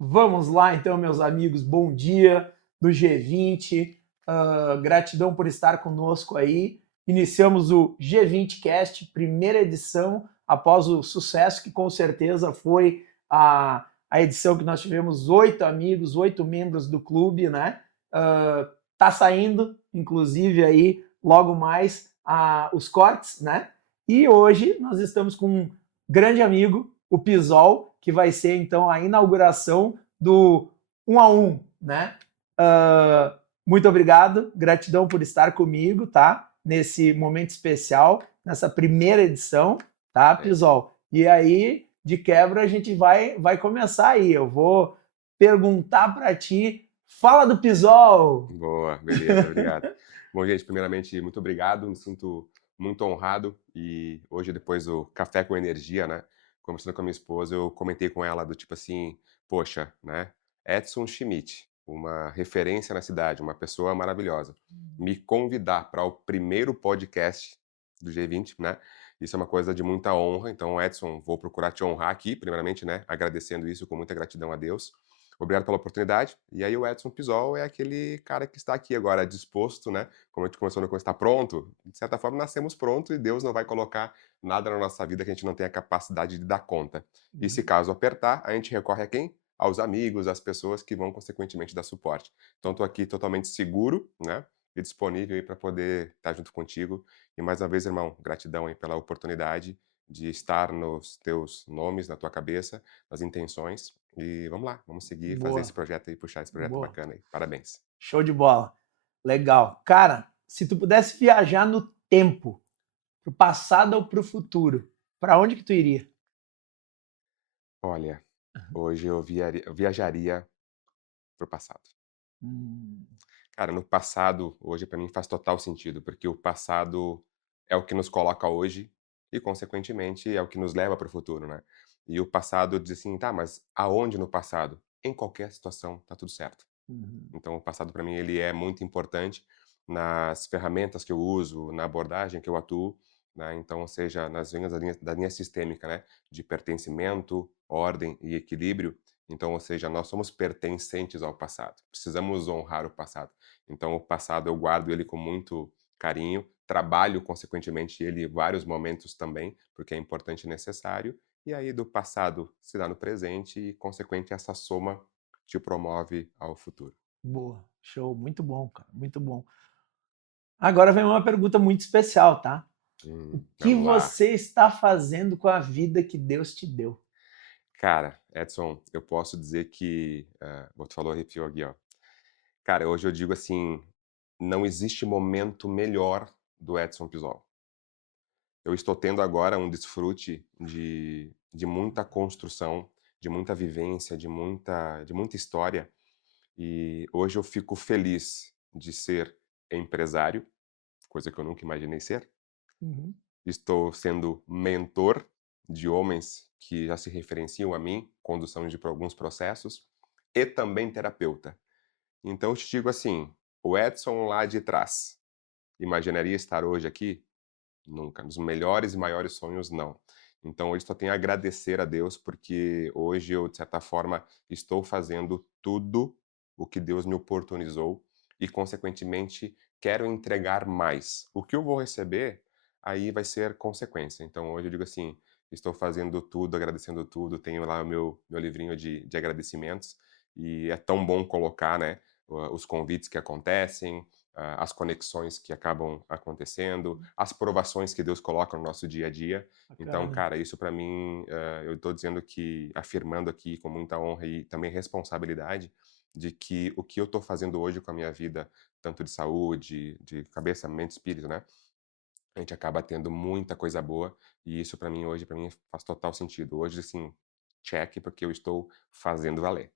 Vamos lá, então, meus amigos. Bom dia do G20. Gratidão por estar conosco aí. Iniciamos o G20 Cast, primeira edição, após o sucesso que com certeza foi a edição que nós tivemos 8 amigos, 8 membros do clube, né? Tá saindo, inclusive, aí logo mais os cortes, né? E hoje nós estamos com um grande amigo, o Pisol, que vai ser então a inauguração do 1 a 1, né? Muito obrigado, gratidão por estar comigo, tá? Nesse momento especial, nessa primeira edição, tá, Pisol? E aí, de quebra, a gente vai começar aí. Eu vou perguntar para ti, fala do Pisol! Boa, beleza, obrigado. Bom, gente, primeiramente, muito obrigado, me sinto muito honrado e hoje, depois do Café com Energia, né, conversando com a minha esposa, eu comentei com ela do tipo assim, poxa, né, Edson Schmidt, uma referência na cidade, uma pessoa maravilhosa, me convidar para o primeiro podcast do G20, né, isso é uma coisa de muita honra, então, Edson, vou procurar te honrar aqui, primeiramente, né, agradecendo isso com muita gratidão a Deus. Obrigado pela oportunidade. E aí o Edson Pisol é aquele cara que está aqui agora disposto, né, como a gente começou no está pronto, de certa forma nascemos pronto e Deus não vai colocar nada na nossa vida que a gente não tenha capacidade de dar conta. E se caso apertar, a gente recorre a quem? Aos amigos, às pessoas que vão consequentemente dar suporte. Então estou aqui totalmente seguro, né, e disponível aí para poder estar junto contigo. E mais uma vez, irmão, gratidão aí pela oportunidade de estar nos teus nomes, na tua cabeça, nas intenções. E vamos lá, vamos seguir, fazer esse Boa, projeto aí, puxar esse projeto boa. bacana aí. Parabéns. Show de bola. Legal. Cara, se tu pudesse viajar no tempo, pro passado ou pro futuro, para onde que tu iria? Olha, hoje eu viajaria pro passado. Hum, Cara, no passado, hoje para mim faz total sentido, porque o passado é o que nos coloca hoje e, consequentemente, é o que nos leva para o futuro, né? E o passado diz assim, tá, mas aonde no passado? Em qualquer situação, tá tudo certo. uhum. Então, o passado para mim ele é muito importante nas ferramentas que eu uso, na abordagem que eu atuo, né? Então, ou seja, nas linhas da linha sistêmica, né? De pertencimento, ordem e equilíbrio. Então, ou seja, nós somos pertencentes ao passado. Precisamos honrar o passado. Então, o passado eu guardo ele com muito carinho, trabalho consequentemente ele em vários momentos também, porque é importante e necessário. E aí do passado se dá no presente e consequente essa soma te promove ao futuro. Boa, show, muito bom, cara, muito bom. Agora vem uma pergunta muito especial, tá? O que Vamos lá. você está fazendo com a vida que Deus te deu? Cara, Edson, eu posso dizer que, você falou arrepiou aqui, ó. Cara, hoje eu digo assim, não existe momento melhor do Edson Pisol. Eu estou tendo agora um desfrute de muita construção, de muita vivência, de muita história, e hoje eu fico feliz de ser empresário, coisa que eu nunca imaginei ser. Uhum. Estou sendo mentor de homens que já se referenciam a mim, condução de alguns processos, e também terapeuta. Então eu te digo assim, o Edson lá de trás, imaginaria estar hoje aqui? Nunca. Nos melhores e maiores sonhos, não. Então hoje só tenho a agradecer a Deus, porque hoje eu, de certa forma, estou fazendo tudo o que Deus me oportunizou e, consequentemente, quero entregar mais. O que eu vou receber, aí vai ser consequência. Então hoje eu digo assim, estou fazendo tudo, agradecendo tudo, tenho lá o meu livrinho de agradecimentos e é tão bom colocar, né, os convites que acontecem, as conexões que acabam acontecendo, as provações que Deus coloca no nosso dia a dia. Então, Bacana. cara, isso para mim, eu estou dizendo que, afirmando aqui com muita honra e também responsabilidade, de que o que eu estou fazendo hoje com a minha vida, tanto de saúde, de cabeça, mente e espírito, né? A gente acaba tendo muita coisa boa e isso para mim hoje, para mim faz total sentido. Hoje, assim, check, porque eu estou fazendo valer.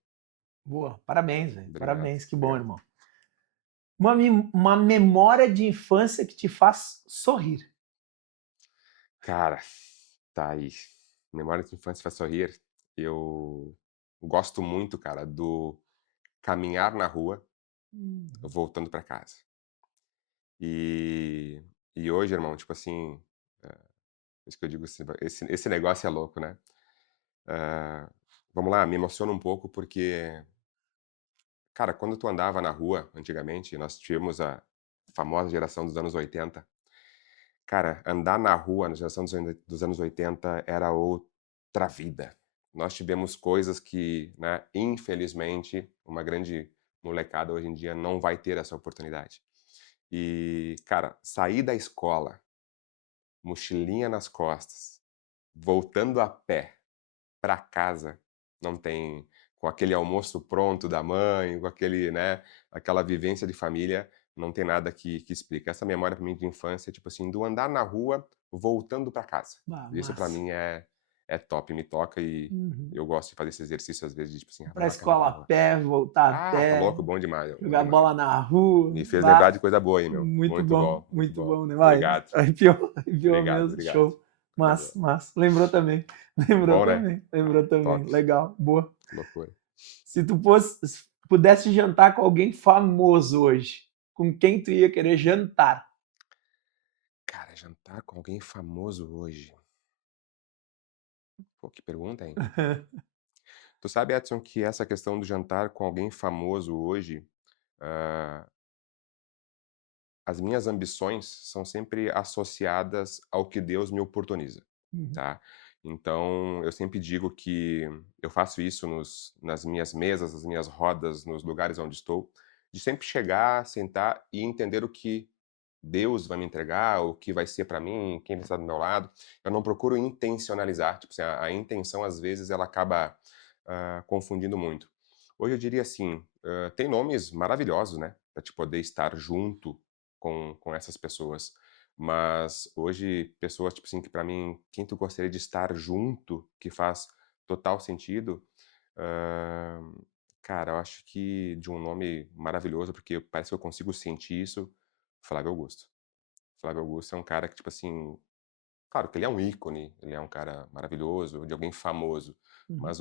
Boa, parabéns, velho. Obrigado, Parabéns, que bom, obrigado. irmão. Uma memória de infância que te faz sorrir. Cara, tá aí. Memória de infância faz sorrir. Eu gosto muito, cara, do caminhar na rua Hum. voltando pra casa. E e hoje, irmão, tipo assim, isso que eu digo assim, esse negócio é louco, né. vamos lá, me emociona um pouco porque, cara, quando tu andava na rua, antigamente, nós tivemos a famosa geração dos anos 80. Cara, andar na rua na geração dos anos 80 era outra vida. Nós tivemos coisas que, né, infelizmente, uma grande molecada hoje em dia não vai ter essa oportunidade. E, cara, sair da escola, mochilinha nas costas, voltando a pé para casa, não tem com aquele almoço pronto da mãe, com aquele, né, aquela vivência de família, não tem nada que explique. Essa memória para mim de infância, tipo assim, do andar na rua voltando para casa. Ah, Isso para massa. mim é top, me toca e Uhum. eu gosto de fazer esse exercício às vezes de, tipo assim, Pra andar uma escola caminhada a na rua. pé, voltar a Ah, tá pé, louco, bom demais, meu, bom jogar demais. bola na rua. Me fez lembrar Bah, de coisa boa, hein, meu. muito bom, Muito muito bom. bom, né? Vai, Obrigado, arrepiou obrigado, mesmo. obrigado. Show. Coisa boa. Massa, massa. Lembrou também. Lembrou Bom, né? também. Ah, Lembrou também. top. Legal. Boa. Que loucura. Se pudesse jantar com alguém famoso hoje, com quem tu ia querer jantar? Cara, jantar com alguém famoso hoje. Pô, que pergunta, hein? Tu sabe, Edson, que essa questão do jantar com alguém famoso hoje, ah, as minhas ambições são sempre associadas ao que Deus me oportuniza, Uhum. tá? Então, eu sempre digo que eu faço isso nas minhas mesas, nas minhas rodas, nos lugares onde estou, de sempre chegar, sentar e entender o que Deus vai me entregar, o que vai ser para mim, quem vai estar do meu lado. Eu não procuro intencionalizar, tipo assim, a intenção às vezes ela acaba confundindo muito. Hoje eu diria assim, tem nomes maravilhosos, né, para te poder estar junto com essas pessoas. Mas hoje pessoas tipo assim que para mim, quem tu gostaria de estar junto, que faz total sentido, hã, cara, eu acho que de um nome maravilhoso, porque parece que eu consigo sentir isso, Flávio Augusto. Flávio Augusto é um cara que, tipo assim, claro que ele é um ícone, ele é um cara maravilhoso, de alguém famoso, Uhum. mas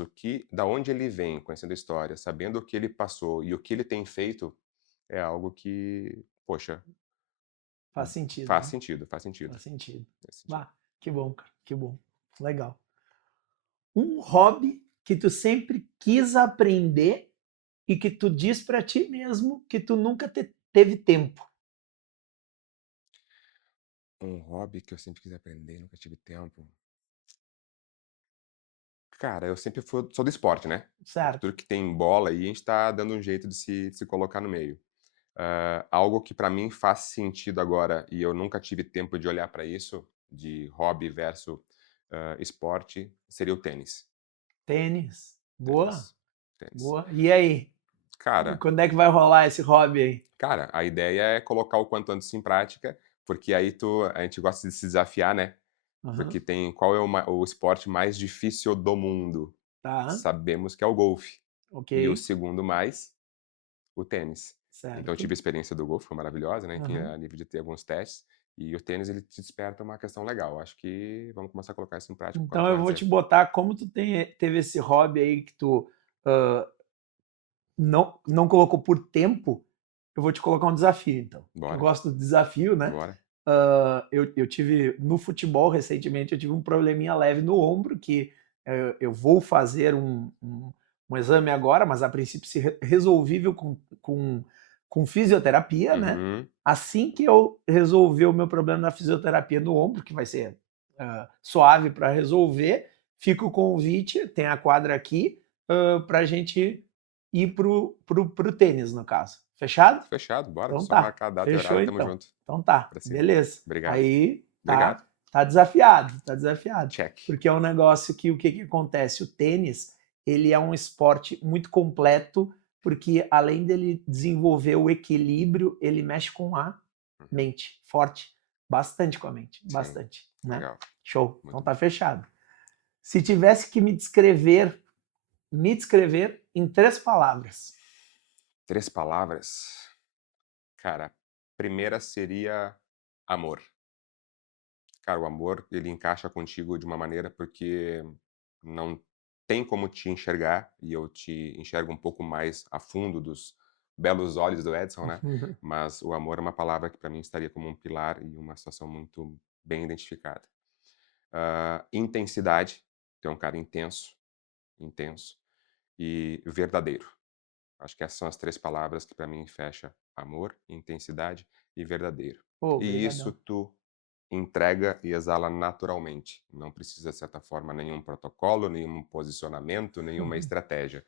da onde ele vem, conhecendo a história, sabendo o que ele passou e o que ele tem feito, é algo que, poxa, Faz sentido, faz né? sentido, faz sentido, Faz sentido. faz sentido. Bah, que bom, cara. Que bom. Legal. Um hobby que tu sempre quis aprender e que tu diz pra ti mesmo que tu nunca teve tempo. Um hobby que eu sempre quis aprender, nunca tive tempo. Cara, eu sempre sou do esporte, né? Certo? Tudo que tem bola aí, a gente tá dando um jeito de se colocar no meio. Algo que para mim faz sentido agora e eu nunca tive tempo de olhar para isso, de hobby versus esporte, seria o tênis. Tênis. Boa, Tênis. Tênis. boa. E aí? Cara, Quando é que vai rolar esse hobby aí? cara, a ideia é colocar o quanto antes em prática, porque aí a gente gosta de se desafiar, né? Aham. Porque tem qual é o esporte mais difícil do mundo? Tá, Sabemos que é o golfe. ok. E o segundo mais, o tênis. Então eu Certo. tive a experiência do golfe, foi maravilhosa, né, enfim, Aham. a nível de ter alguns testes, e o tênis ele te desperta uma questão legal. Acho que vamos começar a colocar isso em prática o Então quanto eu antes vou aí. te botar, como tu teve esse hobby aí que tu ah, não colocou por tempo, eu vou te colocar um desafio, então. Que eu Bora, gosto do desafio, né? bora. Eu tive no futebol recentemente, eu tive um probleminha leve no ombro que eu vou fazer um exame agora, mas a princípio resolvível com fisioterapia, né? Uhum, Assim que eu resolver o meu problema na fisioterapia no ombro, que vai ser suave para resolver, fica o convite, tem a quadra aqui, para a gente ir pro tênis, no caso. Fechado? fechado, bora, Então só tá. marcar a data e Fechou horário, tamo então. junto. Então tá. Pra cima. Beleza. Obrigado, Aí obrigado. tá desafiado, tá desafiado. Check. Porque é um negócio que o que que acontece? O tênis, ele é um esporte muito completo, porque além dele desenvolver o equilíbrio, ele mexe com a Uhum, mente, forte, bastante com a mente, sim, bastante, né? legal, Show. Então muito tá bom. fechado. Se tivesse que me descrever em 3 palavras. 3 palavras, cara, primeira seria amor. Cara, o amor, ele encaixa contigo de uma maneira porque não tem como te enxergar, e eu te enxergo um pouco mais a fundo dos belos olhos do Edson, né, mas o amor é uma palavra que para mim estaria como um pilar e uma situação muito bem identificada. Intensidade, tu é um cara intenso, intenso. e verdadeiro. Acho que essas são as 3 palavras que para mim fecha amor, intensidade e verdadeiro. Pô, E isso obrigadão. tu entrega e exala naturalmente. Não precisa, de certa forma, nenhum protocolo, nenhum posicionamento, nenhuma estratégia.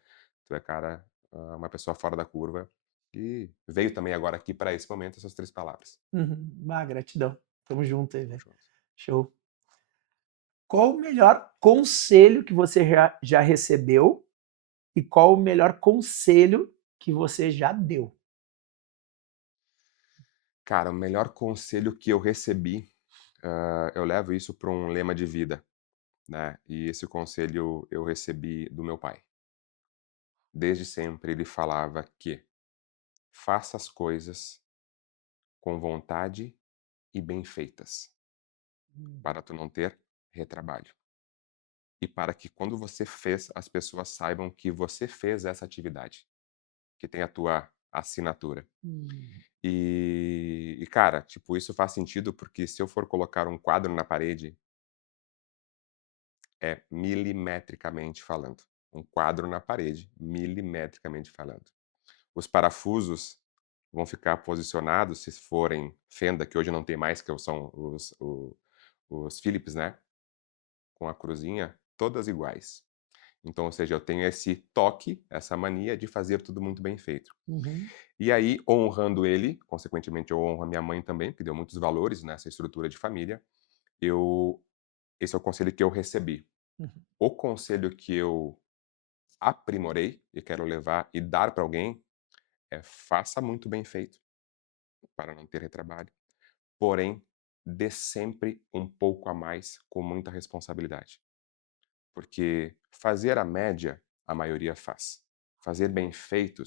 Tu é, cara, uma pessoa fora da curva e veio também agora aqui para esse momento essas 3 palavras. Uhum. Ah, gratidão. Tamo junto aí, Tamo velho. junto. Show. Qual o melhor conselho que você já recebeu e qual o melhor conselho que você já deu? Cara, o melhor conselho que eu recebi, eu levo isso para um lema de vida, né, e esse conselho eu recebi do meu pai. Desde sempre ele falava que faça as coisas com vontade e bem feitas, Hum. para tu não ter retrabalho. E para que quando você fez, as pessoas saibam que você fez essa atividade, que tem a tua assinatura. Hum. E cara, tipo, isso faz sentido porque se eu for colocar um quadro na parede, é milimetricamente falando. Um quadro na parede, milimetricamente falando. Os parafusos vão ficar posicionados, se forem fenda, que hoje não tem mais, que são os Phillips, né? Com a cruzinha, todas iguais. Então, ou seja, eu tenho esse toque, essa mania de fazer tudo muito bem feito. Uhum. E aí, honrando ele, consequentemente eu honro a minha mãe também, que deu muitos valores nessa estrutura de família, eu esse é o conselho que eu recebi. Uhum. O conselho que eu aprimorei e quero levar e dar para alguém é: faça muito bem feito, para não ter retrabalho, porém, dê sempre um pouco a mais com muita responsabilidade. Porque fazer a média, a maioria faz. Fazer bem feito,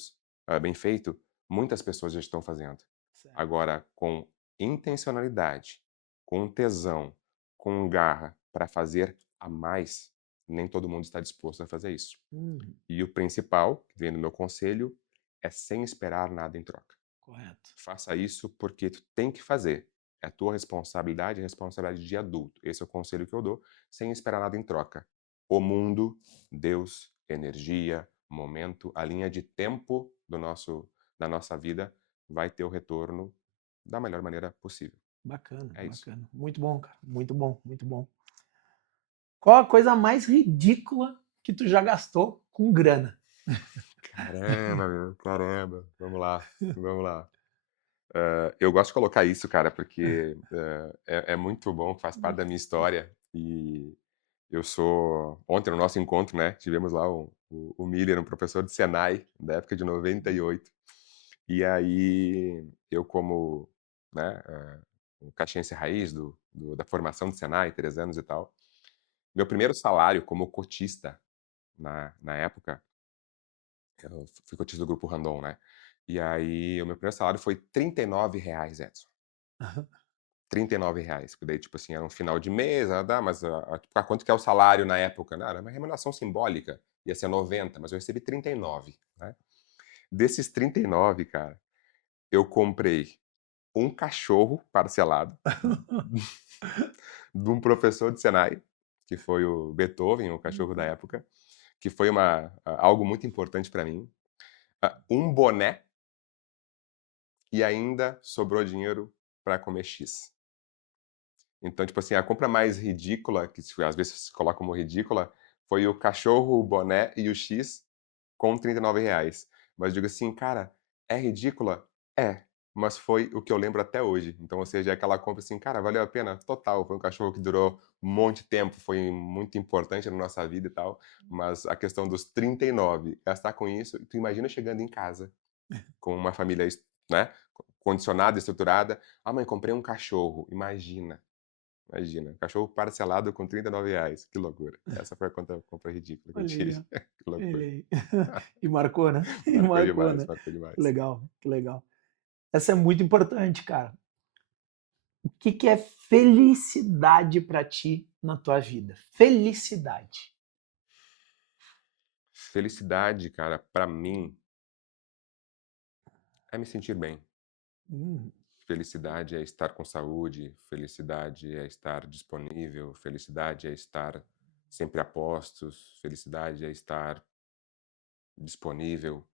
muitas pessoas já estão fazendo. Certo. Agora, com intencionalidade, com tesão, com garra para fazer a mais, nem todo mundo está disposto a fazer isso. Uhum. E o principal, que vem no meu conselho, é sem esperar nada em troca. Correto. Faça isso porque tu tem que fazer. É tua responsabilidade, responsabilidade de adulto. Esse é o conselho que eu dou, sem esperar nada em troca. O mundo, Deus, energia, momento, a linha de tempo da nossa vida vai ter o retorno da melhor maneira possível. Bacana, É isso. bacana. Muito bom, cara. Muito bom, muito bom. Qual a coisa mais ridícula que tu já gastou com grana? Caramba, meu, caramba. Vamos lá, vamos lá. Eu gosto de colocar isso, cara, porque é muito bom, faz parte da minha história. E eu sou. Ontem, no nosso encontro, né? Tivemos lá o Miller, um professor de Senai, da época de 98. E aí, eu, como, né, um caxiense raiz da formação de Senai, 3 anos e tal, meu primeiro salário como cotista na época, eu fui cotista do Grupo Randon, né? E aí, o meu primeiro salário foi R$ 39, Edson. R$ 39, porque daí, tipo assim, era um final de mês, mas tipo, quanto que é o salário na época? Não, era uma remuneração simbólica, ia ser 90, mas eu recebi 39, né? Desses 39, cara, eu comprei um cachorro parcelado de um professor de Senai, que foi o Beethoven, o cachorro da época, que foi algo muito importante para mim. Um boné e ainda sobrou dinheiro para comer X. Então, tipo assim, a compra mais ridícula, que às vezes se coloca como ridícula, foi o cachorro, o boné e o X com R$ 39. Mas eu digo assim, cara, é ridícula? É, mas foi o que eu lembro até hoje. Então, ou seja, é aquela compra assim, cara, valeu a pena? Total, foi um cachorro que durou um monte de tempo, foi muito importante na nossa vida e tal, mas a questão dos 39, gastar com isso, tu imagina chegando em casa com uma família, né, condicionada, estruturada, "Ah, mãe, comprei um cachorro", imagina, cachorro parcelado com R$ 39, que loucura. Essa foi a compra ridícula que eu Olha aí, ó. tive. Que loucura. Olha aí. E marcou, né? E Marcou marcou, demais, né? marcou Que demais. legal, que legal. Essa é muito importante, cara. O que que é felicidade pra ti na tua vida? Felicidade. Felicidade, cara, pra mim, é me sentir bem. Hum. Felicidade é estar com saúde, felicidade é estar disponível, felicidade é estar sempre a postos, felicidade é estar disponível.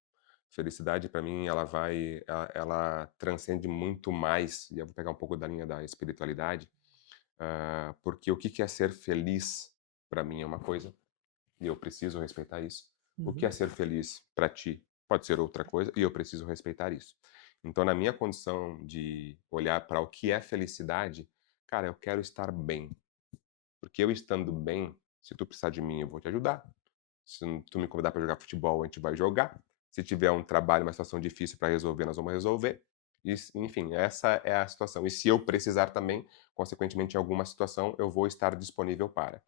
Felicidade para mim ela transcende muito mais, e eu vou pegar um pouco da linha da espiritualidade, porque o que que é ser feliz para mim é uma coisa, e eu preciso respeitar isso. O que Uhum. é ser feliz para ti pode ser outra coisa, e eu preciso respeitar isso. Então, na minha condição de olhar para o que é felicidade, cara, eu quero estar bem. Porque eu estando bem, se tu precisar de mim, eu vou te ajudar. Se tu me convidar para jogar futebol, a gente vai jogar. Se tiver um trabalho, uma situação difícil para resolver, nós vamos resolver. E, enfim, essa é a situação. E se eu precisar também, consequentemente, em alguma situação, eu vou estar disponível para.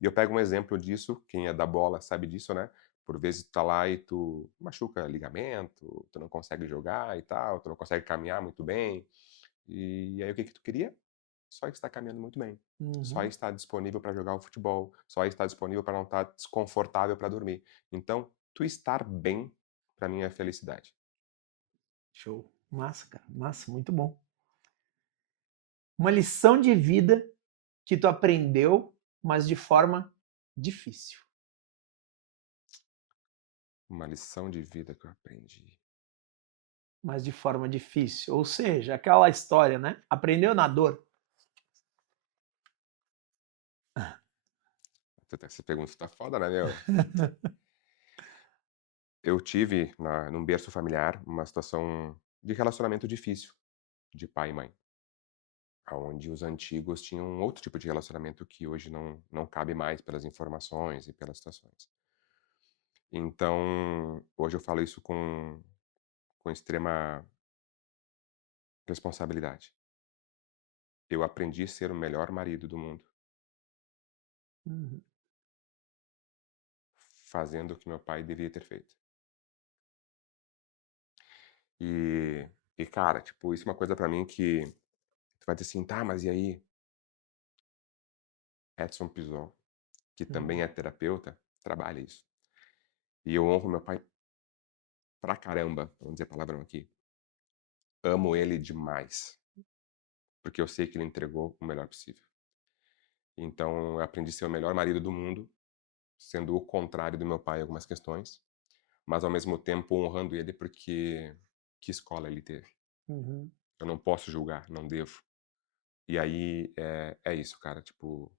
E eu pego um exemplo disso, quem é da bola sabe disso, né? Por vezes tu tá lá e tu machuca ligamento, tu não consegue jogar e tal, tu não consegue caminhar muito bem. E aí o que que tu queria? Só estar caminhando muito bem. Só Uhum. estar disponível para jogar o futebol, só estar disponível para não estar desconfortável para dormir. Então, tu estar bem, para mim é felicidade. Show. Massa, cara. Massa, muito bom. Uma lição de vida que tu aprendeu, mas de forma difícil. Uma lição de vida que eu aprendi. Mas de forma difícil. Ou seja, aquela história, né? Aprendeu na dor. Essa pergunta tá foda, né, meu? Eu tive, num berço familiar, uma situação de relacionamento difícil, de pai e mãe. Onde os antigos tinham um outro tipo de relacionamento que hoje não cabe mais pelas informações e pelas situações. Então, hoje eu falo isso com extrema responsabilidade. Eu aprendi a ser o melhor marido do mundo, Uhum. fazendo o que meu pai devia ter feito. E, cara, tipo, isso é uma coisa pra mim que tu vai dizer assim, tá, mas e aí? Edson Pisol, que também Uhum. é terapeuta, trabalha isso. E eu honro meu pai pra caramba, vamos dizer palavrão aqui. Amo ele demais, porque eu sei que ele entregou o melhor possível. Então, eu aprendi a ser o melhor marido do mundo, sendo o contrário do meu pai em algumas questões, mas ao mesmo tempo honrando ele porque que escola ele teve. Uhum. Eu não posso julgar, não devo. E aí é isso, cara. Tipo,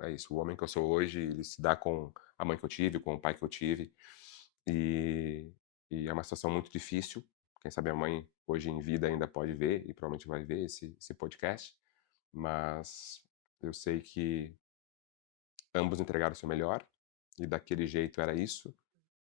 é isso. O homem que eu sou hoje, ele se dá com a mãe que eu tive, com o pai que eu tive. E, e é uma situação muito difícil. Quem sabe a mãe hoje em vida ainda pode ver e provavelmente vai ver esse podcast. Mas eu sei que ambos entregaram o seu melhor e daquele jeito era isso.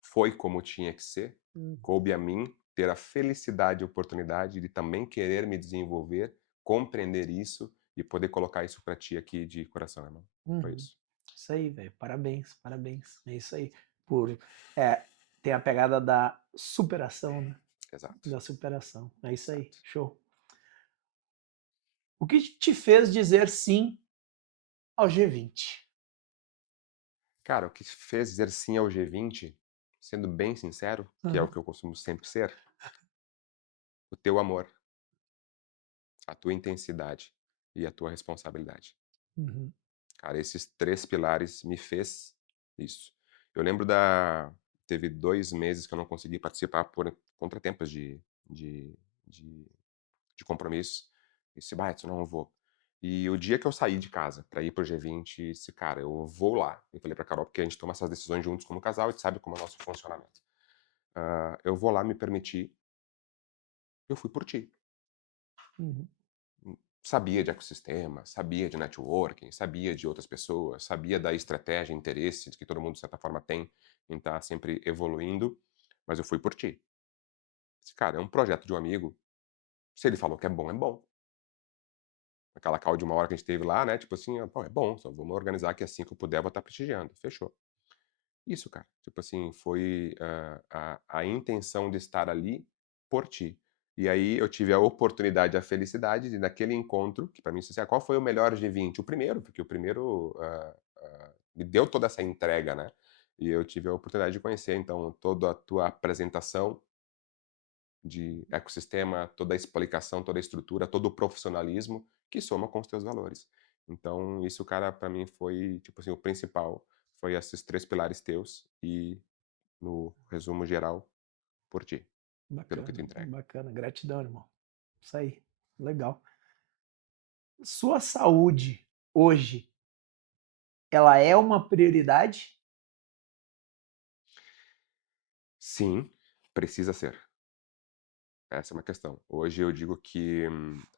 Foi como tinha que ser. Uhum. Coube a mim ter a felicidade e oportunidade de também querer me desenvolver, compreender isso e poder colocar isso pra ti aqui de coração, irmão. Foi Uhum. isso. Isso aí, velho. Parabéns, parabéns. É isso aí. Por ter a pegada da superação, né? Exato, Da superação. É isso aí. exato. Show. O que te fez dizer sim ao G20? Cara, o que fez dizer sim ao G20, sendo bem sincero, que é o Aham. que eu costumo sempre ser, o teu amor, a tua intensidade e a tua responsabilidade. Uhum. Cara, esses 3 pilares me fez isso. Eu lembro da teve 2 meses que eu não consegui participar por contratempos de de de compromissos. Disse: "Bah, Edson, não vou". E o dia que eu saí de casa pra ir para o G20, disse: "Cara, eu vou lá". Eu falei pra Carol, porque a gente toma essas decisões juntos como casal, a gente sabe como é o nosso funcionamento. "Eu vou lá me permitir". Eu fui por ti. Uhum. Sabia de ecossistema, sabia de networking, sabia de outras pessoas, sabia da estratégia, interesses que todo mundo de certa forma tem em estar sempre evoluindo, mas eu fui por ti. Esse cara é um projeto de um amigo, se ele falou que é bom, é bom. Aquela call de 1 hora que a gente teve lá, né, tipo assim: "Ah, pô, é bom, só vamos organizar que assim que eu puder eu vou estar prestigiando". Fechou. Isso, cara. Tipo assim, foi, a intenção de estar ali por ti. E aí eu tive a oportunidade, a felicidade de naquele encontro, que pra mim, assim: "Ah, qual foi o melhor G20?". O primeiro, porque o primeiro, me deu toda essa entrega, né. E eu tive a oportunidade de conhecer, então, toda a tua apresentação de ecossistema, toda a explicação, toda a estrutura, todo o profissionalismo que soma com os teus valores. Então isso, cara, pra mim foi, tipo assim, o principal, foi esses 3 pilares teus e no resumo geral, por ti, pelo que tu Bacana, entrega. bacana. Gratidão, irmão. Isso aí. Legal. Sua saúde hoje, ela é uma prioridade? Sim, precisa ser. Essa é uma questão. Hoje eu digo que,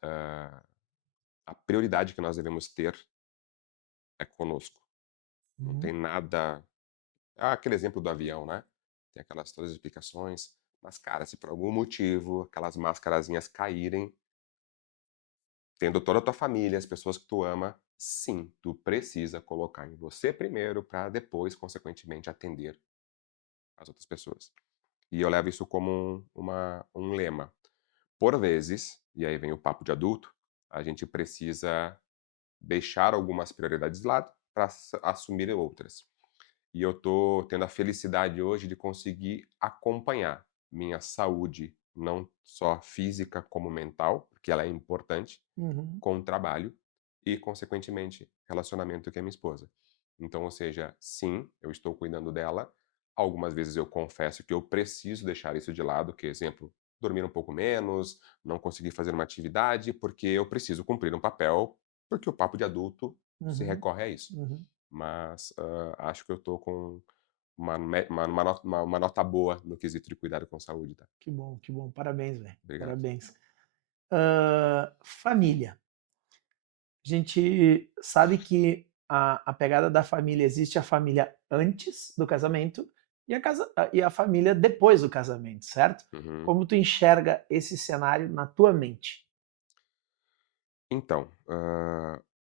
a prioridade que nós devemos ter é conosco. Não Uhum, tem nada aquele exemplo do avião, né, tem aquelas todas as explicações, mas cara, se por algum motivo aquelas mascarazinhas caírem, tendo toda a tua família, as pessoas que tu ama, sim, tu precisa colocar em você primeiro para depois, consequentemente, atender as outras pessoas. E eu levo isso como um lema. Por vezes, e aí vem o papo de adulto, a gente precisa deixar algumas prioridades de lado para assumir outras. E eu tô tendo a felicidade hoje de conseguir acompanhar minha saúde, não só física como mental, porque ela é importante, uhum, com o trabalho e, consequentemente, relacionamento com a minha esposa. Então, ou seja, sim, eu estou cuidando dela. Algumas vezes eu confesso que eu preciso deixar isso de lado, que, exemplo, dormir um pouco menos, não conseguir fazer uma atividade, porque eu preciso cumprir um papel, porque o papo de adulto se uhum, recorre a isso. uhum. Mas acho que eu estou com uma nota boa no quesito de cuidado com saúde, tá? Que bom, que bom. Parabéns, velho. Obrigado. Parabéns. Família. A gente sabe que a pegada da família existe a família antes do casamento e a família depois do casamento, certo? Uhum. Como tu enxerga esse cenário na tua mente? Então,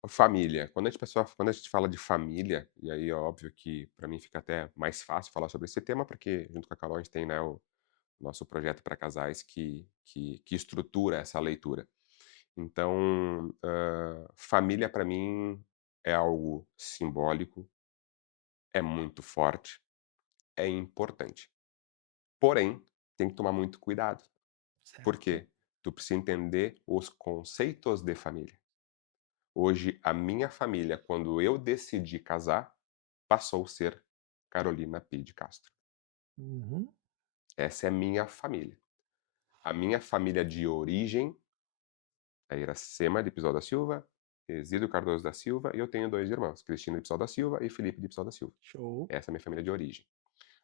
família. Quando a gente fala de família, e aí é óbvio que para mim fica até mais fácil falar sobre esse tema, porque junto com a Carol a gente tem, né, o nosso projeto para casais que estrutura essa leitura. Então, família para mim é algo simbólico, é muito forte, é importante. Porém, tem que tomar muito cuidado. Por Certo. quê? Tu precisa entender os conceitos de família. Hoje, a minha família, quando eu decidi casar, passou a ser Carolina P. de Castro. Uhum. Essa é a minha família. A minha família de origem é Iracema de Pisol da Silva, Exílio Cardoso da Silva, e eu tenho 2 irmãos, Cristina de Pisol da Silva e Felipe de Pisol da Silva. Show. Essa é a minha família de origem.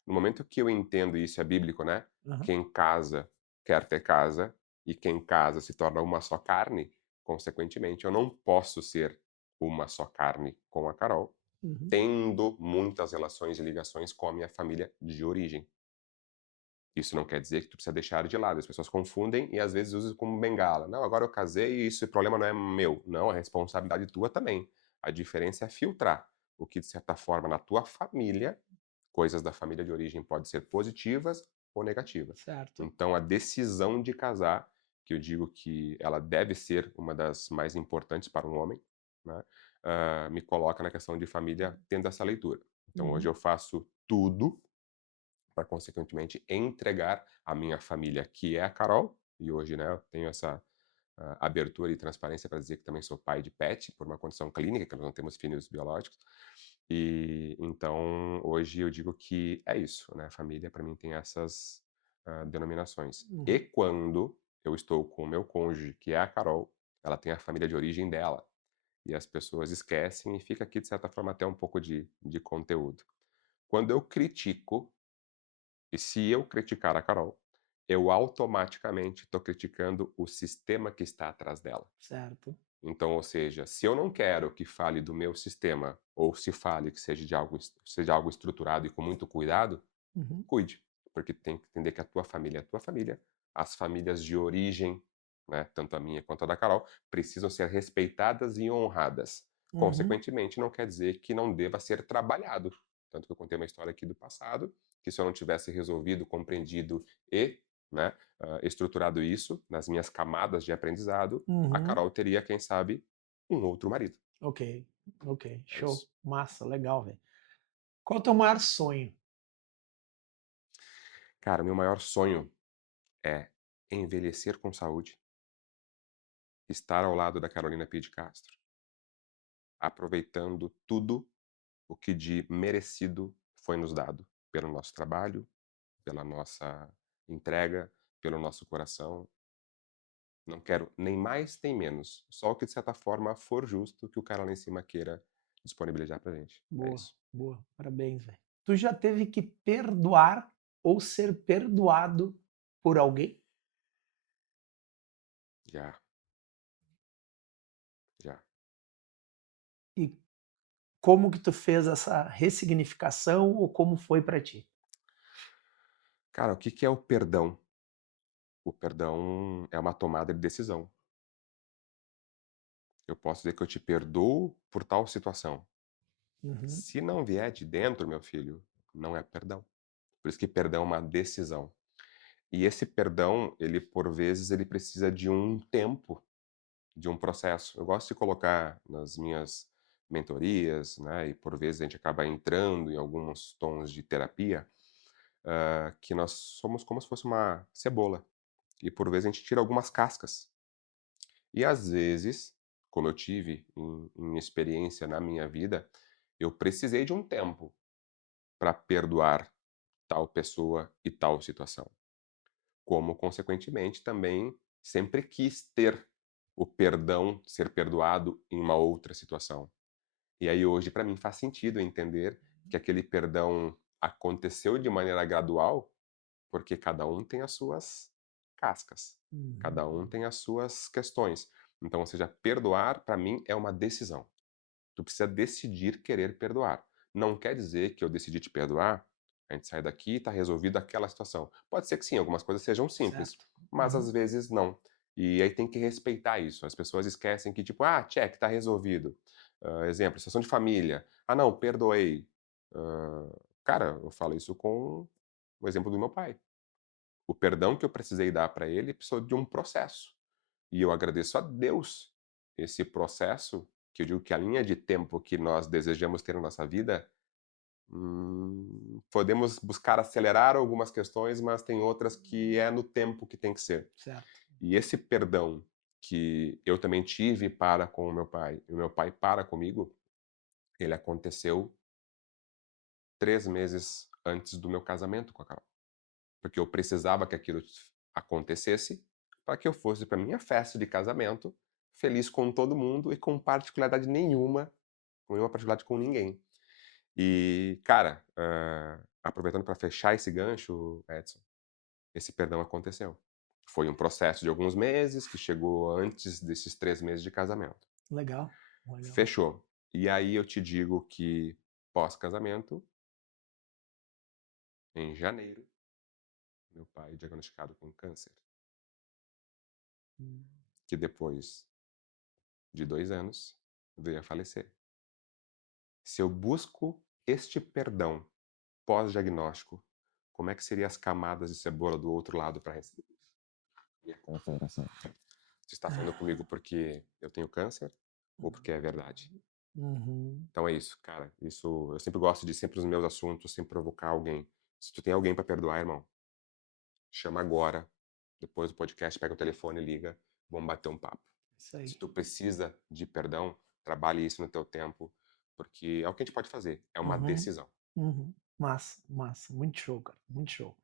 No momento que eu entendo isso, é bíblico, né? Aham. Quem casa quer ter casa, e quem casa se torna uma só carne, consequentemente, eu não posso ser uma só carne com a Carol, Uhum. tendo muitas relações e ligações com a minha família de origem. Isso não quer dizer que tu precisa deixar de lado. As pessoas confundem e às vezes usam como bengala. Não, agora eu casei e esse problema não é meu. Não, é responsabilidade tua também. A diferença é filtrar o que, de certa forma, na tua família, coisas da família de origem podem ser positivas ou negativas. Certo. Então, a decisão de casar, que eu digo que ela deve ser uma das mais importantes para um homem, né, me coloca na questão de família tendo essa leitura. Então, hoje Uhum. eu faço tudo para consequentemente entregar a minha família, que é a Carol, e hoje, né, eu tenho essa abertura e transparência para dizer que também sou pai de pet, por uma condição clínica, que nós não temos filhos biológicos. E então, hoje eu digo que é isso, né? A família para mim tem essas denominações. E Uhum. quando eu estou com o meu cônjuge, que é a Carol, ela tem a família de origem dela. E as pessoas esquecem e fica aqui, de certa forma, até um pouco de conteúdo. Quando eu critico, e se eu criticar a Carol, eu automaticamente estou criticando o sistema que está atrás dela. Certo. Então, ou seja, se eu não quero que fale do meu sistema, ou se fale que seja algo estruturado e com muito cuidado, Uhum. cuide. Porque tem que entender que a tua família é a tua família. As famílias de origem, né, tanto a minha quanto a da Carol, precisam ser respeitadas e honradas. Uhum. Consequentemente, não quer dizer que não deva ser trabalhado. Tanto que eu contei uma história aqui do passado, que se eu não tivesse resolvido, compreendido e, né, estruturado isso nas minhas camadas de aprendizado, a Uhum. Carol teria, quem sabe, um outro marido. Ok. Ok. É Show. isso. Massa. Legal, velho. Qual é o teu maior sonho? Cara, meu maior sonho é envelhecer com saúde, estar ao lado da Carolina P. de Castro, aproveitando tudo o que de merecido foi nos dado pelo nosso trabalho, pela nossa entrega, pelo nosso coração. Não quero nem mais nem menos. Só o que de certa forma for justo que o cara lá em cima queira disponibilizar pra gente. É Boa, isso. boa. Parabéns, velho. Tu já teve que perdoar ou ser perdoado por alguém? Já, já. E como que tu fez essa ressignificação ou como foi pra ti? Cara, o que que é o perdão? O perdão é uma tomada de decisão. Eu posso dizer que eu te perdoo por tal situação. Uhum, Se não vier de dentro, meu filho, não é perdão. Por isso que perdão é uma decisão. E esse perdão, ele por vezes, ele precisa de um tempo, de um processo. Eu gosto de colocar nas minhas mentorias, né, e por vezes a gente acaba entrando em alguns tons de terapia, que nós somos como se fosse uma cebola. E por vezes a gente tira algumas cascas. E às vezes, como eu tive em experiência na minha vida, eu precisei de um tempo para perdoar tal pessoa e tal situação. Como, consequentemente, também sempre quis ter o perdão, ser perdoado em uma outra situação. E aí hoje, para mim, faz sentido entender que aquele perdão aconteceu de maneira gradual, porque cada um tem as suas cascas, uhum. cada um tem as suas questões. Então, ou seja, perdoar, para mim, é uma decisão. Tu precisa decidir querer perdoar. Não quer dizer que eu decidi te perdoar, a gente sai daqui e está resolvido aquela situação. Pode ser que sim, algumas coisas sejam simples, Certo. mas Uhum. às vezes não. E aí tem que respeitar isso. As pessoas esquecem que, tipo, ah, check, tá resolvido. Exemplo, situação de família. Ah, não, perdoei. Cara, eu falo isso com o exemplo do meu pai. O perdão que eu precisei dar para ele precisou de um processo. E eu agradeço a Deus esse processo, que eu digo que a linha de tempo que nós desejamos ter na nossa vida, podemos buscar acelerar algumas questões, mas tem outras que é no tempo que tem que ser. Certo. E esse perdão que eu também tive para com o meu pai, e o meu pai para comigo, ele aconteceu 3 meses antes do meu casamento com a Carol. Porque eu precisava que aquilo acontecesse para que eu fosse para minha festa de casamento, feliz com todo mundo e com particularidade nenhuma, com nenhuma particularidade com ninguém. E, cara, aproveitando para fechar esse gancho, Edson, esse perdão aconteceu. Foi um processo de alguns meses que chegou antes desses 3 meses de casamento. Legal, legal. Fechou. E aí eu te digo que pós-casamento, em janeiro, meu pai diagnosticado com câncer, Hum. que depois de 2 anos, veio a falecer. Se eu busco este perdão pós-diagnóstico, como é que seriam as camadas de cebola do outro lado para receber? E a consideração. Você está falando comigo porque eu tenho câncer ou porque é verdade? Uhum. Então é isso, cara. Isso eu sempre gosto de sempre nos meus assuntos, sempre provocar alguém. Se tu tem alguém para perdoar, irmão, chama agora. Depois do podcast, pega o telefone e liga, vamos bater um papo. Isso Se aí. tu precisa de perdão, trabalhe isso no teu tempo, porque é o que a gente pode fazer, é uma Uhum, decisão. uhum. Massa, massa. Muito show, cara. Muito show.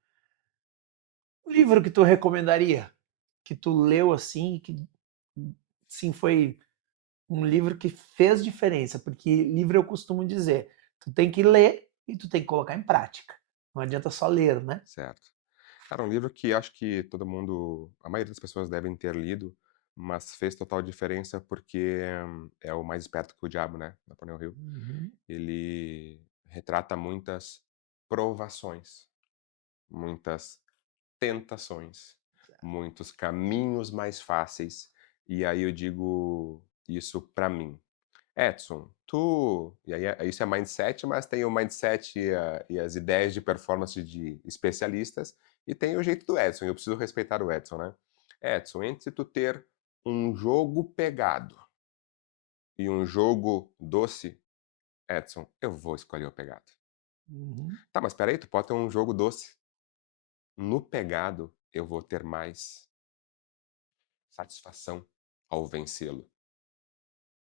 O livro que tu recomendaria? Que tu leu assim, que sim foi um livro que fez diferença, porque livro eu costumo dizer, tu tem que ler e tu tem que colocar em prática. Não adianta só ler, né? Certo. Cara, um livro que acho que todo mundo, a maioria das pessoas devem ter lido, mas fez total diferença porque é o Mais Esperto que o Diabo, né? Napoleão Hill. Uhum. Ele retrata muitas provações, muitas tentações, muitos caminhos mais fáceis. E aí eu digo isso pra mim. Edson, e aí isso é mindset, mas tem o mindset e as ideias de performance de especialistas, e tem o jeito do Edson, e eu preciso respeitar o Edson, né? Edson, entre tu ter um jogo pegado e um jogo doce, Edson, eu vou escolher o pegado. Uhum. Tá, mas peraí, tu pode ter um jogo doce. No pegado, eu vou ter mais satisfação ao vencê-lo.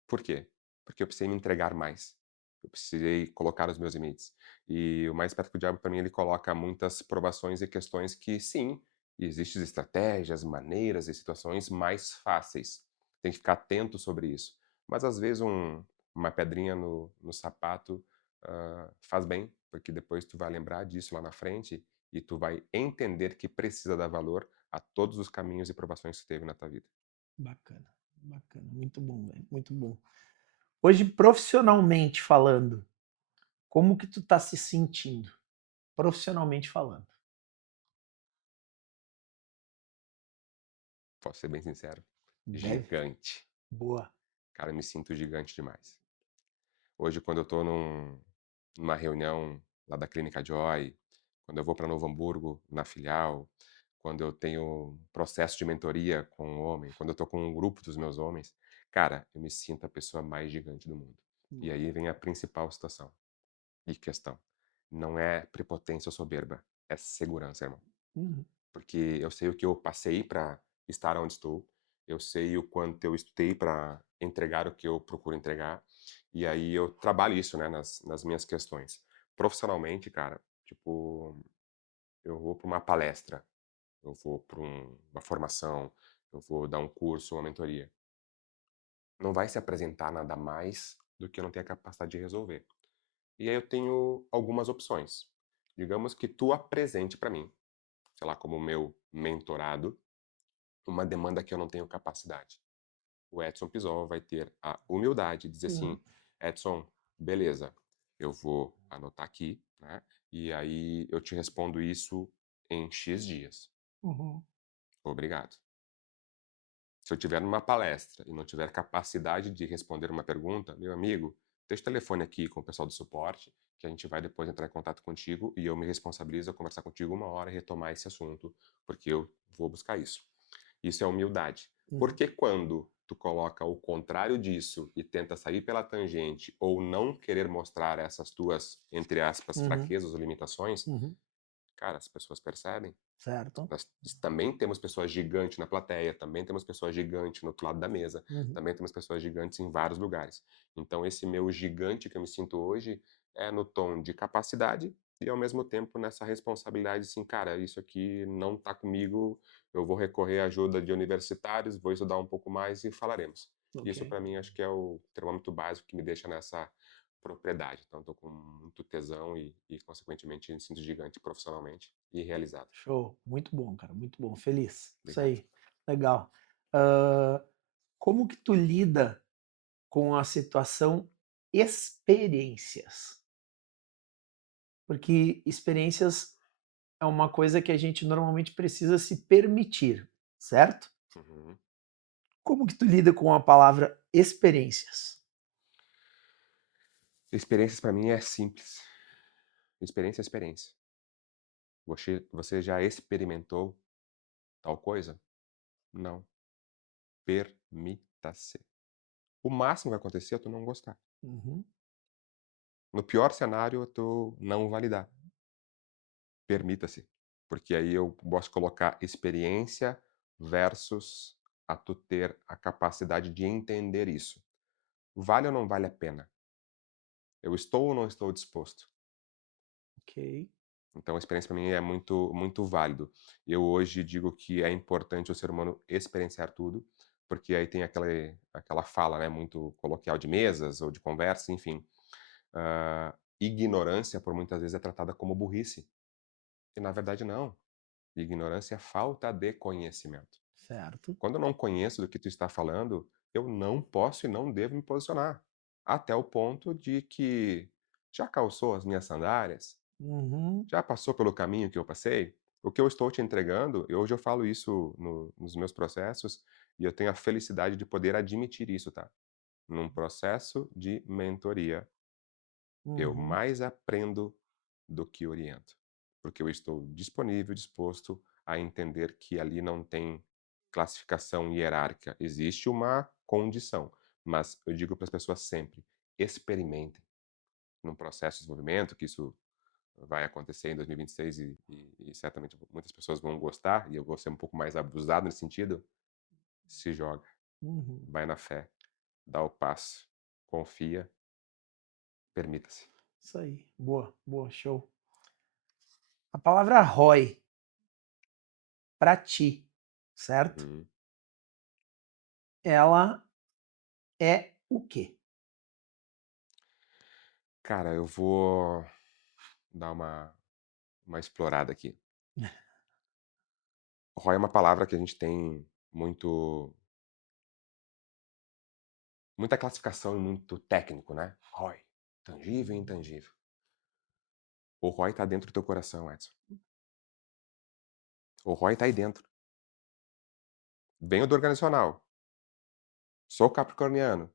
Por quê? Porque eu precisei me entregar mais. Eu precisei colocar os meus limites. E o Mais Esperto que o Diabo, para mim, ele coloca muitas provações e questões que, sim, existem estratégias, maneiras e situações mais fáceis. Tem que ficar atento sobre isso. Mas, às vezes, uma pedrinha no sapato faz bem, porque depois tu vai lembrar disso lá na frente e tu vai entender que precisa dar valor a todos os caminhos e provações que tu teve na tua vida. Bacana, bacana. Muito bom, velho. Muito bom. Hoje, profissionalmente falando, como que tu tá se sentindo? Profissionalmente falando. Posso ser bem sincero? Deve. Gigante. Boa. Cara, eu me sinto gigante demais. Hoje, quando eu tô numa reunião lá da Clínica Joy, quando eu vou para Novo Hamburgo, na filial, quando eu tenho um processo de mentoria com um homem, quando eu tô com um grupo dos meus homens, cara, eu me sinto a pessoa mais gigante do mundo. E aí vem a principal situação e questão. Não é prepotência ou soberba, é segurança, irmão. Uhum. Porque eu sei o que eu passei para estar onde estou, eu sei o quanto eu estudei para entregar o que eu procuro entregar, e aí eu trabalho isso, né, nas minhas questões. Profissionalmente, cara, tipo, eu vou para uma palestra, eu vou para uma formação, eu vou dar um curso, uma mentoria. Não vai se apresentar nada mais do que eu não tenho a capacidade de resolver. E aí eu tenho algumas opções. Digamos que tu apresente para mim, sei lá, como meu mentorado, uma demanda que eu não tenho capacidade. O Edson Pizol vai ter a humildade de dizer Uhum. assim: Edson, beleza, eu vou anotar aqui, né? E aí eu te respondo isso em X dias. Uhum. Obrigado. Se eu tiver numa palestra e não tiver capacidade de responder uma pergunta, meu amigo, deixa o telefone aqui com o pessoal do suporte, que a gente vai depois entrar em contato contigo e eu me responsabilizo a conversar contigo uma hora e retomar esse assunto, porque eu vou buscar isso. Isso é humildade. Uhum. Porque quando tu coloca o contrário disso e tenta sair pela tangente ou não querer mostrar essas tuas, entre aspas, Uhum. fraquezas ou limitações, Uhum. cara, as pessoas percebem. Certo. Nós também temos pessoas gigantes na plateia, também temos pessoas gigantes no outro lado da mesa, Uhum. também temos pessoas gigantes em vários lugares. Então, esse meu gigante que eu me sinto hoje é no tom de capacidade e, ao mesmo tempo, nessa responsabilidade, assim, cara, isso aqui não está comigo, eu vou recorrer à ajuda de universitários, vou estudar um pouco mais e falaremos. Ok. Isso, para mim, acho que é o termômetro básico que me deixa nessa propriedade. Então, estou com muito tesão consequentemente, me sinto gigante profissionalmente e realizado. Show. Muito bom, cara. Muito bom. Feliz. Isso Obrigado. aí. Legal. Ah, como que tu lida com a situação experiências? Porque experiências é uma coisa que a gente normalmente precisa se permitir, certo? Uhum. Como que tu lida com a palavra experiências? Experiências para mim é simples. Experiência é experiência. Você já experimentou tal coisa? Não. Permita-se. O máximo que vai acontecer é tu não gostar. Uhum. No pior cenário, tu não validar. Permita-se. Porque aí eu posso colocar experiência versus a tu ter a capacidade de entender isso. Vale ou não vale a pena? Eu estou ou não estou disposto? Ok. Então a experiência para mim é muito muito válido. Eu hoje digo que é importante o ser humano experienciar tudo, porque aí tem aquela fala, né, muito coloquial de mesas ou de conversa, enfim. Ignorância por muitas vezes é tratada como burrice, e na verdade não. Ignorância é falta de conhecimento. Certo. Quando eu não conheço do que tu está falando, eu não posso e não devo me posicionar. Até o ponto de que já calçou as minhas sandálias? Uhum. Já passou pelo caminho que eu passei? O que eu estou te entregando, e hoje eu falo isso nos meus processos, e eu tenho a felicidade de poder admitir isso, tá? Num processo de mentoria, eu Uhum. mais aprendo do que oriento, porque eu estou disponível, disposto a entender que ali não tem classificação hierárquica, existe uma condição, mas eu digo para as pessoas sempre: experimentem num processo de desenvolvimento, que isso vai acontecer em 2026 e certamente muitas pessoas vão gostar, e eu vou ser um pouco mais abusado nesse sentido, se joga, Uhum. vai na fé, dá o passo, confia, permita-se. Isso aí. Boa, boa, show. A palavra ROI para ti, certo? Uhum. Ela é o quê? Cara, eu vou dar uma explorada aqui. ROI é uma palavra que a gente tem muito muita classificação e muito técnico, né. ROI, tangível e intangível. O ROI tá dentro do teu coração, Edson. O ROI tá aí dentro. Venho do organizacional, sou capricorniano,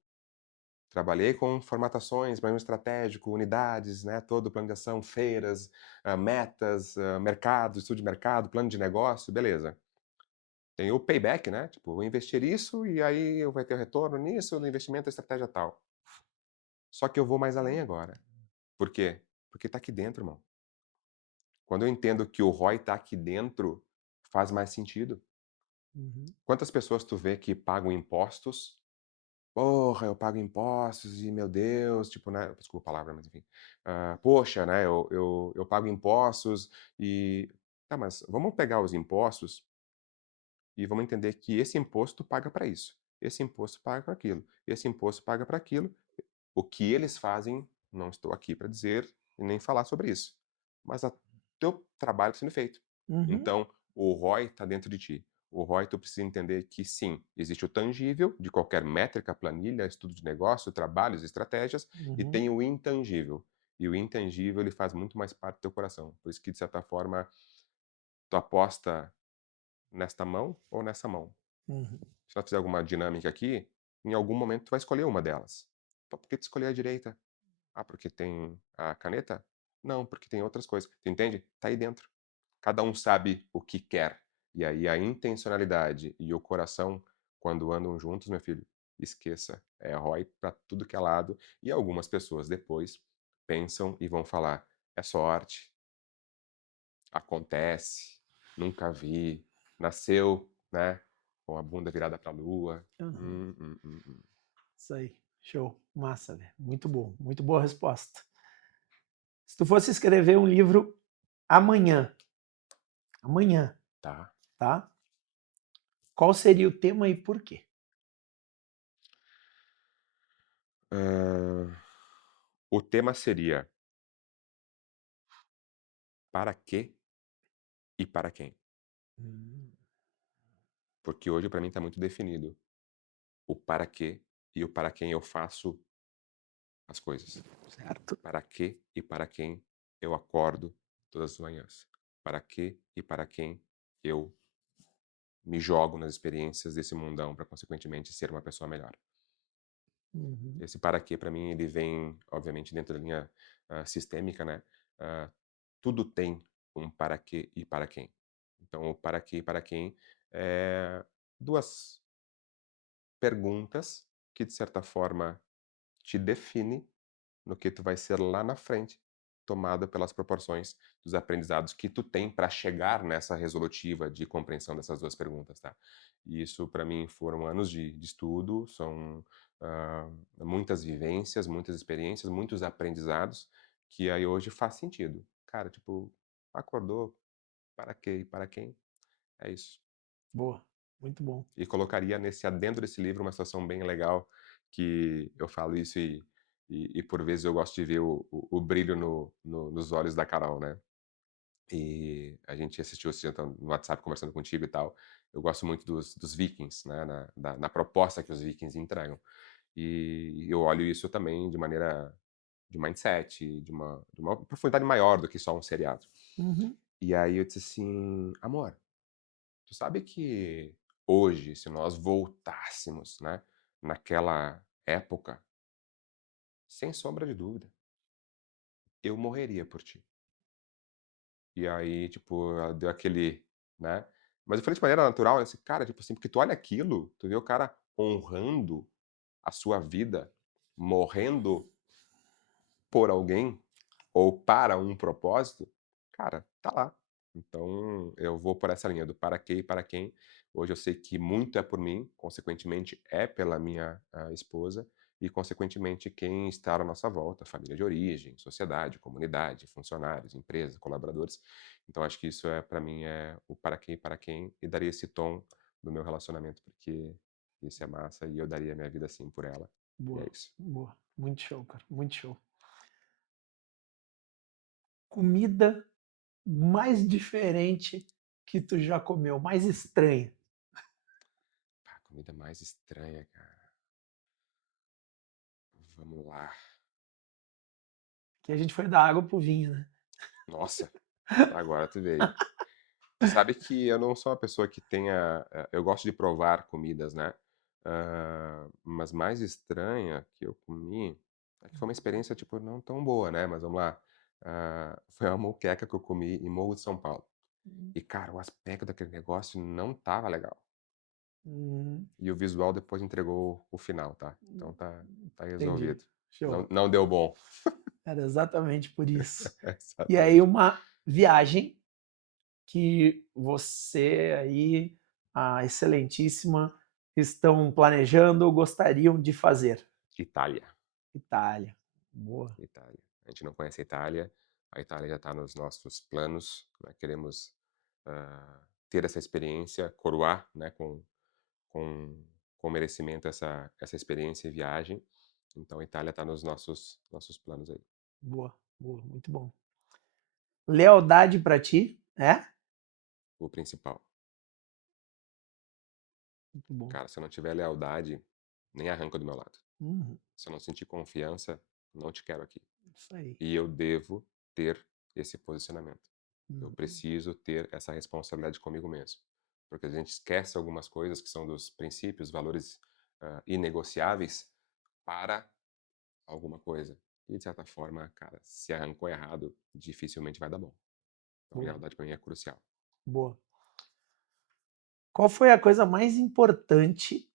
trabalhei com formatações, plano estratégico, unidades, né, todo plano de ação, feiras, metas, mercado, estudo de mercado, plano de negócio, beleza. Tem o payback, né, tipo, vou investir isso e aí eu vai ter retorno nisso, no investimento, estratégia tal. Só que eu vou mais além agora. Por quê? Porque tá aqui dentro, irmão. Quando eu entendo que o ROI tá aqui dentro, faz mais sentido. Uhum. Quantas pessoas tu vê que pagam impostos? "Porra, eu pago impostos e meu Deus", tipo, né, desculpa a palavra, mas enfim. "Poxa, né, eu pago impostos e" tá, mas vamos pegar os impostos e vamos entender que esse imposto paga para isso, esse imposto paga para aquilo, esse imposto paga para aquilo. O que eles fazem, não estou aqui para dizer e nem falar sobre isso, mas a teu trabalho está sendo feito. Uhum. Então, o ROI está dentro de ti. O ROI tu precisa entender que sim, existe o tangível de qualquer métrica, planilha, estudo de negócio, trabalhos, estratégias, e Uhum. tem o intangível. E o intangível ele faz muito mais parte do teu coração. Por isso que, de certa forma, tu aposta nesta mão ou nessa mão. Uhum. Se nós fizer alguma dinâmica aqui, em algum momento tu vai escolher uma delas. Pô, por que tu escolher a direita? Ah, porque tem a caneta? Não, porque tem outras coisas. Tu entende? Tá aí dentro. Cada um sabe o que quer. E aí a intencionalidade e o coração, quando andam juntos, meu filho, esqueça. É ROI pra tudo que é lado. E algumas pessoas depois pensam e vão falar: é sorte, acontece, nunca vi, nasceu, né, com a bunda virada pra lua. Aham. Isso aí. Show. Massa, velho. Muito bom. Muito boa resposta. Se tu fosse escrever um livro amanhã, Tá. tá? Qual seria o tema e por quê? Hã, o tema seria: "Para quê e para quem?". Hum. Porque hoje para mim está muito definido o para quê e o para quem eu faço as coisas. Certo. Para quê e para quem eu acordo todas as manhãs. Para quê e para quem eu me jogo nas experiências desse mundão para consequentemente ser uma pessoa melhor. Uhum. Esse para quê para mim ele vem, obviamente, dentro da linha, sistêmica, né, hã, tudo tem um para quê e para quem. Então o para quê e para quem é 2 perguntas que, de certa forma, te define no que tu vai ser lá na frente, tomada pelas proporções dos aprendizados que tu tem para chegar nessa resolutiva de compreensão dessas 2 perguntas, tá. E isso para mim foram anos de estudo, são, muitas vivências, muitas experiências, muitos aprendizados, que aí hoje faz sentido. Cara, tipo, acordou, para quê e para quem? É isso. Boa. Muito bom. E colocaria nesse adentro desse livro uma situação bem legal, que eu falo isso e por vezes eu gosto de ver o brilho nos olhos da Carol, né. E a gente assistiu esse dia no WhatsApp conversando contigo e tal, eu gosto muito dos Vikings, né, na proposta que os Vikings entregam. E eu olho isso também de maneira de mindset, de uma profundidade maior do que só um seriado. Uhum. E aí eu disse assim: "Amor, tu sabe que hoje, se nós voltássemos, né, naquela época, sem sombra de dúvida, eu morreria por ti". E aí, tipo, ela deu aquele, né, mas eu falei de maneira natural, assim, cara, tipo assim, porque tu olha aquilo, tu vê o cara honrando a sua vida, morrendo por alguém ou para um propósito, cara, tá lá. Então, eu vou por essa linha do para quê e para quem. Hoje eu sei que muito é por mim, consequentemente é pela minha, esposa, e, consequentemente, quem está à nossa volta, família de origem, sociedade, comunidade, funcionários, empresa, colaboradores. Então, acho que isso para mim, é o para quem, e daria esse tom do meu relacionamento, porque isso é massa e eu daria minha vida assim por ela. E é Boa, isso. boa. Muito show, cara. Muito show. Comida mais diferente que tu já comeu, mais estranha. Pá, comida mais estranha, cara. Vamos lá. Que a gente foi da água pro vinho, né? Nossa, agora tu veio. Sabe que eu não sou uma pessoa que tenha. Eu gosto de provar comidas, né? Mas mais estranha que eu comi. É que foi uma experiência, tipo, não tão boa, né? Mas vamos lá. Foi uma moqueca que eu comi em Morro de São Paulo. E, cara, o aspecto daquele negócio não tava legal. Hum, E o visual depois entregou o final, tá? Então tá entendi. resolvido. Show. Não deu bom. Era exatamente por isso. E aí, Exatamente. uma viagem que você aí, a excelentíssima, estão planejando ou gostariam de fazer? Itália. Itália. Boa. Itália. A gente não conhece a Itália. A Itália já está nos nossos planos. Né? Queremos ter essa experiência, coroar, né, com, com merecimento essa experiência e viagem. Então, a Itália está nos nossos planos aí. Boa, boa, muito bom. Lealdade para ti, é? O principal. Muito bom. Cara, se eu não tiver lealdade, nem arranca do meu lado. Uhum, Se eu não sentir confiança, não te quero aqui. isso aí. E eu devo ter esse posicionamento. Eu Uhum, preciso ter essa responsabilidade comigo mesmo. Porque a gente esquece algumas coisas que são dos princípios, valores inegociáveis para alguma coisa. E, de certa forma, cara, se arrancou errado, dificilmente vai dar bom. Então, boa, lealdade para mim é crucial. boa. Qual foi a coisa mais importante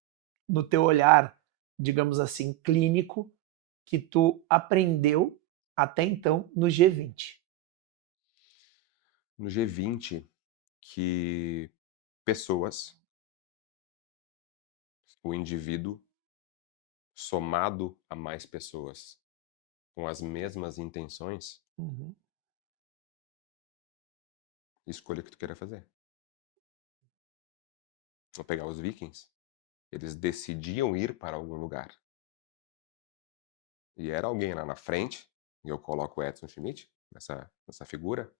no teu olhar, digamos assim, clínico, que tu aprendeu até então no G20? No G20, que pessoas, o indivíduo, somado a mais pessoas com as mesmas intenções, Uhum, escolha o que tu queira fazer. Vou pegar os vikings. Eles decidiam ir para algum lugar. E era alguém lá na frente, e eu coloco o Edson Schmidt nessa figura,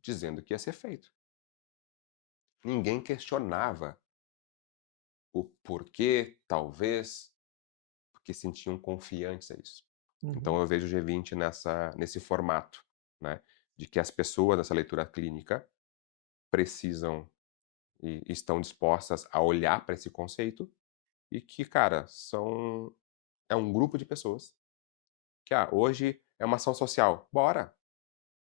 dizendo que ia ser feito. Ninguém questionava o porquê, talvez, porque sentiam confiantes a isso. Então uhum, eu vejo o G20 nesse formato, né? De que as pessoas nessa leitura clínica precisam e estão dispostas a olhar para esse conceito e que, cara, é um grupo de pessoas que, hoje é uma ação social, bora!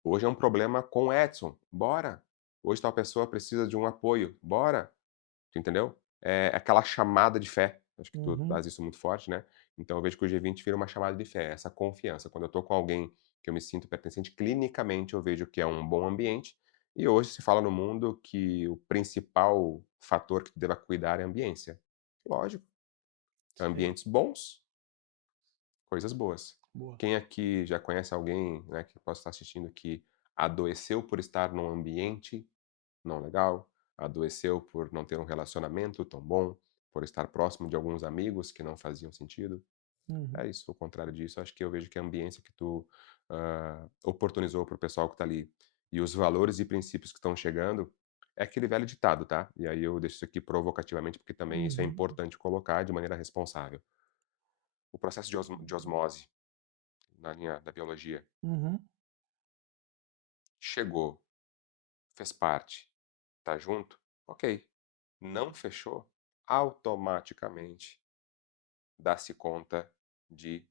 Hoje é um problema com o Edson, bora! Hoje tal pessoa precisa de um apoio, bora! Tu entendeu? É aquela chamada de fé. Acho que tu uhum, traz isso muito forte, né? Então eu vejo que o G20 vira uma chamada de fé, essa confiança. Quando eu tô com alguém que eu me sinto pertencente, clinicamente eu vejo que é um bom ambiente. E hoje se fala no mundo que o principal fator que tu deva cuidar é a ambiência. Lógico, sei, ambientes bons, coisas boas. boa. Quem aqui já conhece alguém, né, que possa estar assistindo que adoeceu por estar num ambiente não legal, adoeceu por não ter um relacionamento tão bom, por estar próximo de alguns amigos que não faziam sentido? Uhum, É isso, o contrário disso, acho que eu vejo que a ambiência que tu oportunizou para o pessoal que está ali e os valores e princípios que estão chegando, é aquele velho ditado, tá? E aí eu deixo isso aqui provocativamente, porque também isso é uhum, importante colocar de maneira responsável. O processo de osmose na linha da biologia uhum, chegou, fez parte, tá junto, ok. Não fechou, automaticamente dá-se conta de,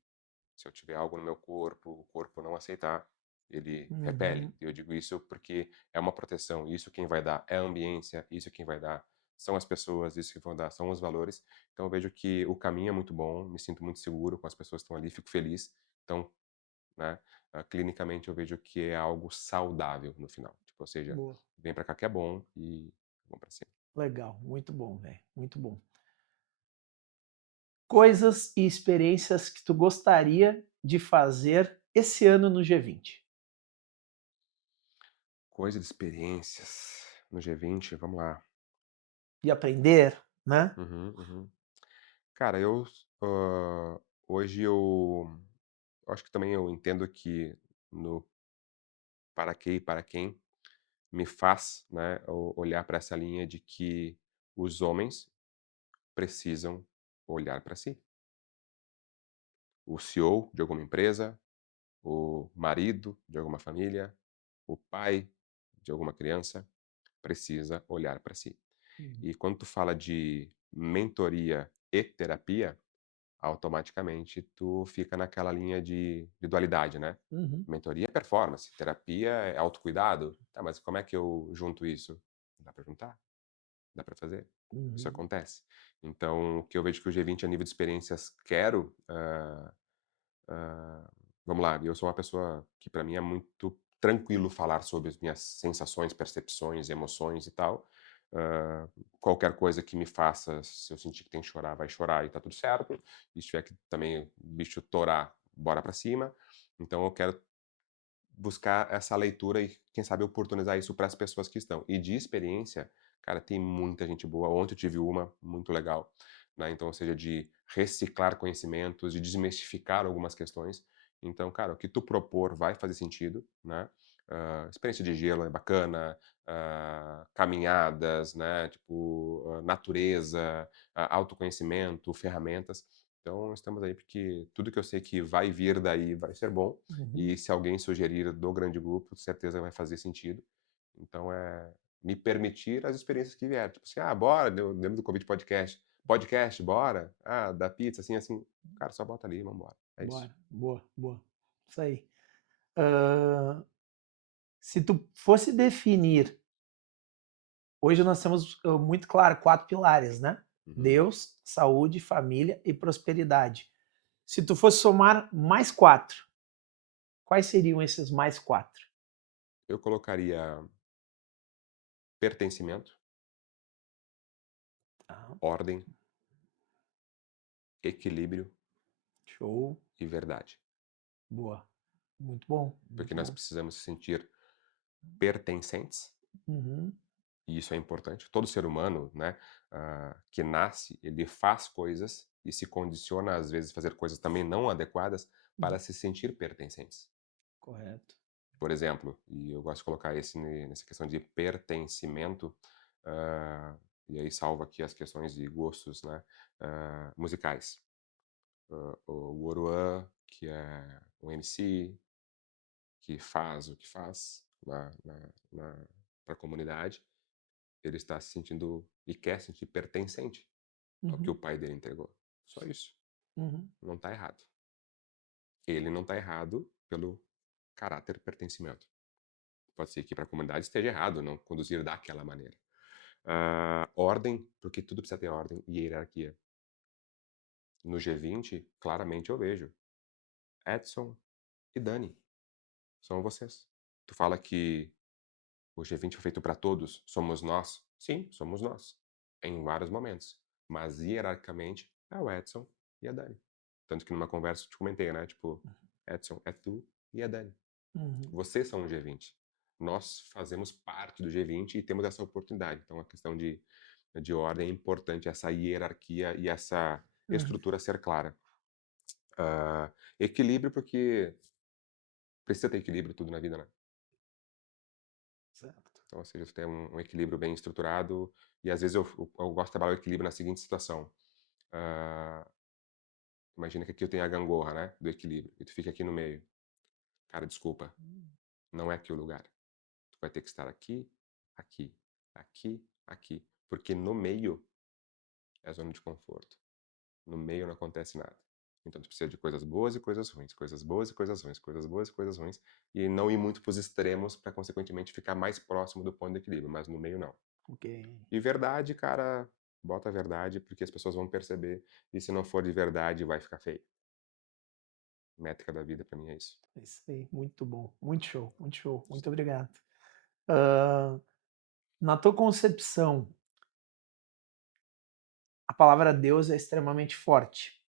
se eu tiver algo no meu corpo, o corpo não aceitar, ele repele. uhum, E eu digo isso porque é uma proteção. Isso quem vai dar é a ambiência, isso quem vai dar são as pessoas, isso que vão dar são os valores. Então eu vejo que o caminho é muito bom, me sinto muito seguro com as pessoas que estão ali, fico feliz. Então, né, clinicamente eu vejo que é algo saudável no final. Tipo, ou seja, boa. vem pra cá que é bom e vamos pra cima. Legal, muito bom, velho, muito bom. Coisas e experiências que tu gostaria de fazer esse ano no G20. Coisa de experiências no G20, vamos lá. De aprender, né? Uhum, uhum. Cara, hã, hoje eu acho que também eu entendo que no para quê e para quem me faz, né, olhar para essa linha de que os homens precisam olhar para si. O CEO de alguma empresa, o marido de alguma família, o pai de alguma criança precisa olhar para si. Uhum. E quando tu fala de mentoria e terapia, automaticamente tu fica naquela linha de dualidade, né? Uhum. Mentoria é performance, terapia é autocuidado. Tá, mas como é que eu junto isso? Dá para juntar? Dá para fazer? Isso Uhum. acontece. Então, o que eu vejo que o G20 a nível de experiências quero, vamos lá, eu sou uma pessoa que para mim é muito tranquilo falar sobre as minhas sensações, percepções, emoções e tal. Hã, qualquer coisa que me faça, se eu sentir que tem que chorar, vai chorar e tá tudo certo. E se tiver que também o bicho torar, bora pra cima. Então eu quero buscar essa leitura e, quem sabe, oportunizar isso para as pessoas que estão. E de experiência, cara, tem muita gente boa. Ontem eu tive uma muito legal, né? Então, ou seja, de reciclar conhecimentos, de desmistificar algumas questões. Então, cara, o que tu propor vai fazer sentido, né? Experiência de gelo é bacana, caminhadas, né? Tipo, natureza, autoconhecimento, ferramentas. Então, estamos aí porque tudo que eu sei que vai vir daí vai ser bom. Uhum. E se alguém sugerir do grande grupo, certeza vai fazer sentido. Então é me permitir as experiências que vier. Tipo assim, bora, lembro do convite podcast. Podcast, bora? Ah, da pizza, assim, assim. Cara, só bota ali e vambora. É isso. Bora. Boa, boa. Isso aí. Ahn, se tu fosse definir, hoje nós temos muito claro 4 pilares, né? Uhum. Deus, saúde, família e prosperidade. Se tu fosse somar mais 4, quais seriam esses mais 4? Eu colocaria pertencimento, Tá, ordem, equilíbrio show. e verdade. Boa. Muito bom, Porque muito nós bom. precisamos se sentir pertencentes. Uhum, E isso é importante. Todo ser humano, né, que nasce, ele faz coisas e se condiciona, às vezes, a fazer coisas também não adequadas uhum. para se sentir pertencentes. Correto. Por exemplo, e eu gosto de colocar nessa questão de pertencimento, ah, e aí salvo aqui as questões de gostos, né, musicais. O Oruan, que é um MC que faz o que faz para a comunidade, ele está se sentindo e quer se sentir pertencente ao que o Uhum, pai dele entregou. Só isso. uhum, Não está errado. Ele não está errado pelo caráter pertencimento. Pode ser que para a comunidade esteja errado não conduzir daquela maneira. Ordem, porque tudo precisa ter ordem e hierarquia. No G20, claramente eu vejo Edson e Dani. São vocês. Tu fala que o G20 foi feito para todos, somos nós? Sim, somos nós. Em vários momentos. Mas hierarquicamente é o Edson e a Dani. Tanto que numa conversa eu te comentei, né? Tipo, Edson, é tu e a Dani. uhum, Vocês são o G20. Nós fazemos parte do G20 e temos essa oportunidade. Então a questão de ordem é importante, essa hierarquia e essa uhum. estrutura ser clara. Equilíbrio, porque precisa ter equilíbrio tudo na vida, né? Certo. Então, ou seja, você tem um equilíbrio bem estruturado, e às vezes eu gosto de trabalhar o equilíbrio na seguinte situação. Ah, imagina que aqui eu tenho a gangorra, né, do equilíbrio, e tu fica aqui no meio. Cara, desculpa, não é aqui o lugar. Tu vai ter que estar aqui, aqui, aqui, aqui, porque no meio é a zona de conforto. No meio não acontece nada. Então tu precisa de coisas boas e coisas ruins, coisas boas e coisas ruins, coisas boas e coisas ruins, e não ir muito para os extremos para consequentemente ficar mais próximo do ponto de equilíbrio, mas no meio não. Ok. E verdade, cara, bota a verdade, porque as pessoas vão perceber. E se não for de verdade, vai ficar feio. Métrica da vida pra mim é isso. É isso aí. Muito bom. Muito show. Muito show. Muito obrigado. Ah, na tua concepção, a a palavra Deus é extremamente forte,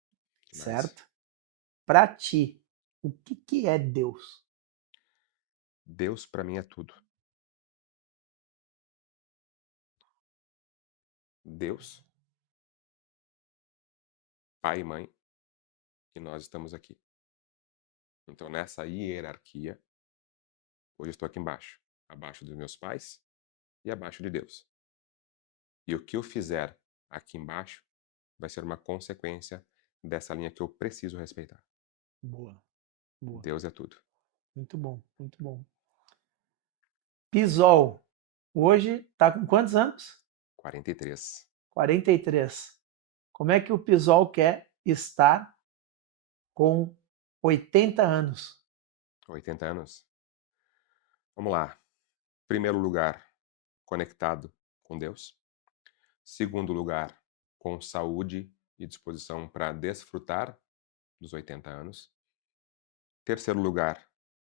Demais. certo? Para ti, o que que é Deus? Deus para mim é tudo. Deus, pai e mãe, e nós estamos aqui. Então, nessa hierarquia, hoje eu estou aqui embaixo, abaixo dos meus pais e abaixo de Deus. E o que eu fizer aqui embaixo vai ser uma consequência dessa linha que eu preciso respeitar. Boa, boa. Deus é tudo. Muito bom, muito bom. Pisol, hoje tá com quantos anos? 43. 43. Como é que o Pisol quer estar com 80 anos? 80 anos. Vamos lá. Primeiro lugar, conectado com Deus. Segundo lugar, com saúde e disposição para desfrutar dos 80 anos. Terceiro lugar,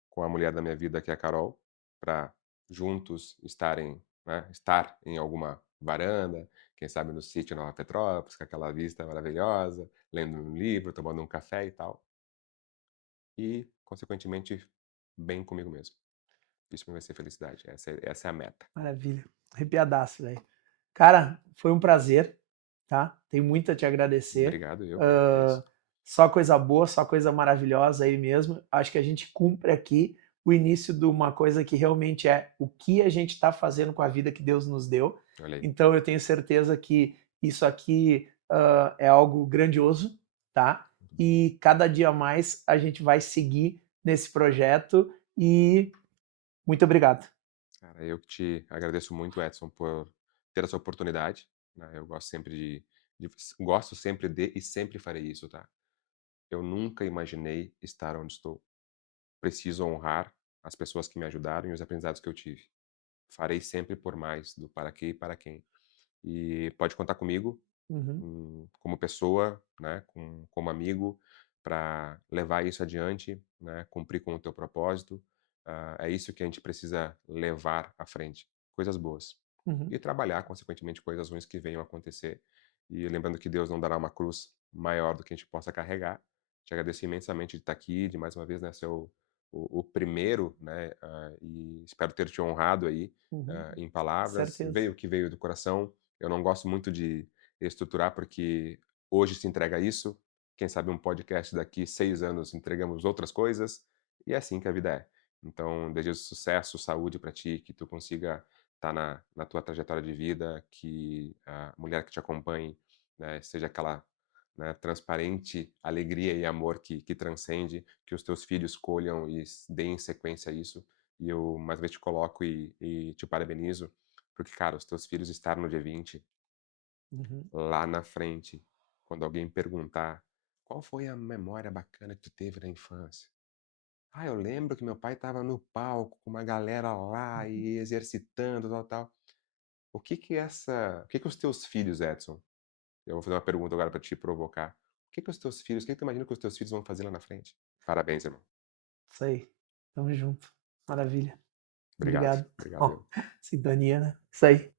com a mulher da minha vida, que é a Carol, para juntos estar em alguma varanda, quem sabe no sítio Nova Petrópolis, com aquela vista maravilhosa, lendo um livro, tomando um café e tal. E, consequentemente, bem comigo mesmo. Isso vai ser felicidade. Essa é a meta. Maravilha. Arrepiadaço, velho. Cara, foi um prazer, tá? Tenho muito a te agradecer. Obrigado, eu que agradeço. Só coisa boa, só coisa maravilhosa aí mesmo. Acho que a gente cumpre aqui o início de uma coisa que realmente é o que a gente está fazendo com a vida que Deus nos deu. Olha aí. Então eu tenho certeza que isso aqui é algo grandioso, tá? E cada dia mais a gente vai seguir nesse projeto e muito obrigado. Cara, eu que te agradeço muito, Edson, por ter essa oportunidade, né? Eu gosto sempre gosto sempre de e sempre farei isso, tá? Eu nunca imaginei estar onde estou. Preciso honrar as pessoas que me ajudaram e os aprendizados que eu tive. Farei sempre por mais do para quê e para quem. E pode contar comigo, Uhum, como pessoa, né, como amigo, para levar isso adiante, né, cumprir com o teu propósito. É isso que a gente precisa levar à frente, coisas boas. uhum, E trabalhar, consequentemente, coisas ruins que venham a acontecer. E lembrando que Deus não dará uma cruz maior do que a gente possa carregar. Te agradeço imensamente de estar aqui, de mais uma vez, né, ser o primeiro, né, e espero ter te honrado aí, uhum. em palavras. Certeza. Veio o que veio do coração. Eu não gosto muito de estruturar, porque hoje se entrega isso, quem sabe um podcast daqui 6 anos entregamos outras coisas, e é assim que a vida é. Então, desejo sucesso, saúde para ti, que tu consiga estar na tua trajetória de vida, que a mulher que te acompanhe, né, seja aquela, né, transparente alegria e amor que transcende, que os teus filhos colham e deem sequência a isso. E eu mais uma vez te coloco e te parabenizo, porque, cara, os teus filhos estar no G20 Uhum. lá na frente, quando alguém perguntar: "Qual foi a memória bacana que tu teve na infância?". "Ah, eu lembro que meu pai estava no palco com uma galera lá e exercitando, tal, tal". O que que os teus filhos, Edson, eu vou fazer uma pergunta agora pra te provocar. O que que tu imagina que os teus filhos vão fazer lá na frente? Parabéns, irmão. Isso aí. Tamo junto. Maravilha. Obrigado, Obrigado. obrigado Ó, eu. sintonia, né? Isso aí.